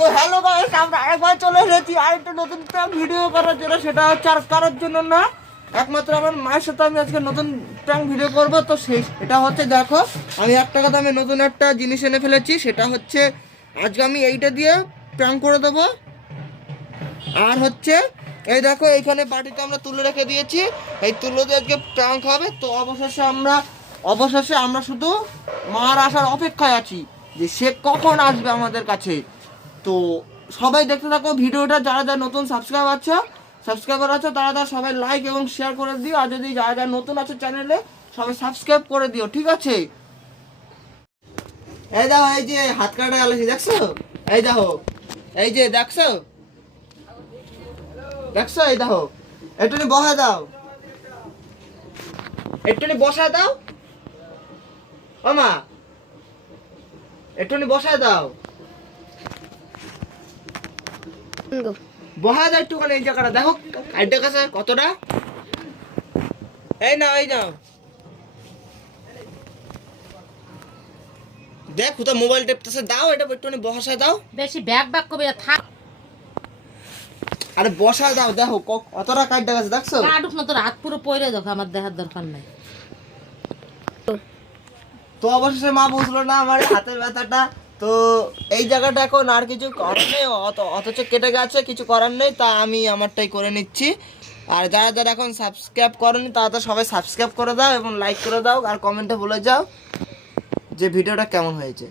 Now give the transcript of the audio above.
তো hello guys, আমরা আরেকবার চলে এসেছি আরেকটা নতুন ভিডিও করার জন্য। সেটা হচ্ছে আর কারোর জন্য না, একমাত্র আমার মায়ের সাথে আমি আজকে নতুন প্র্যাঙ্ক ভিডিও করব। তো সেই এটা হচ্ছে, দেখো আমি একটা কথা, আমি নতুন একটা জিনিস এনে ফেলেছি। সেটা হচ্ছে আজকে আমি এইটা দিয়ে প্র্যাঙ্ক করে দেবো। আর হচ্ছে এই দেখো, এইখানে বাটিতে আমরা তুলে রেখে দিয়েছি, এই তুলো দিয়ে আজকে প্র্যাঙ্ক হবে। তো অবশেষে আমরা শুধু মার আসার অপেক্ষায় আছি, যে সে কখন আসবে আমাদের কাছে। তো সবাই দেখতে থাকো ভিডিওটা। যারা যারা নতুন সাবস্ক্রাইবার আছে তারা সবাই লাইক এবং শেয়ার করে দিও। আর যদি যারা যারা নতুন আছে চ্যানেলে, সবাই সাবস্ক্রাইব করে দিও, ঠিক আছে? এই দেখো, এই যে হাত কাটা গেছে, দেখছো? এই দেখো, এই যে দেখছো, এই দেখো, একটুখানি বসায় দাও, একটুখানি বসায় দাও। ও মা, একটুখানি বসায় দাও, বসায় দাও একটুখানি। এই জায়গাটা দেখো, কাইটটা কাছে কতটা। এই নাও, এই নাও, দেখ কোথাও মোবাইল টেপতেছে, দাও এটা একটুখানি বসায় দাও। বেশি ব্যাগ ব্যাগ করবি না, থাক। আরে বসায় দাও, দেখো কতটা কাইটটা কাছে, দেখছো? কাটুক না, তোর হাত পুরো পড়ে দেখো, আমার দেখার দরকার নাই। তো অবশেষে মা বুঝলো না আমার হাতের ব্যথাটা। তো এই জায়গাটা এখন আর কিছু করার নেই, অথচ কেটে গেছে, কিছু করার নেই, তা আমি আমারটাই করে নিচ্ছি। আর যারা যারা এখন সাবস্ক্রাইব করেনি তারা তো সবাই সাবস্ক্রাইব করে দাও এবং লাইক করে দাও, আর কমেন্টে বলে যাও যে ভিডিওটা কেমন হয়েছে।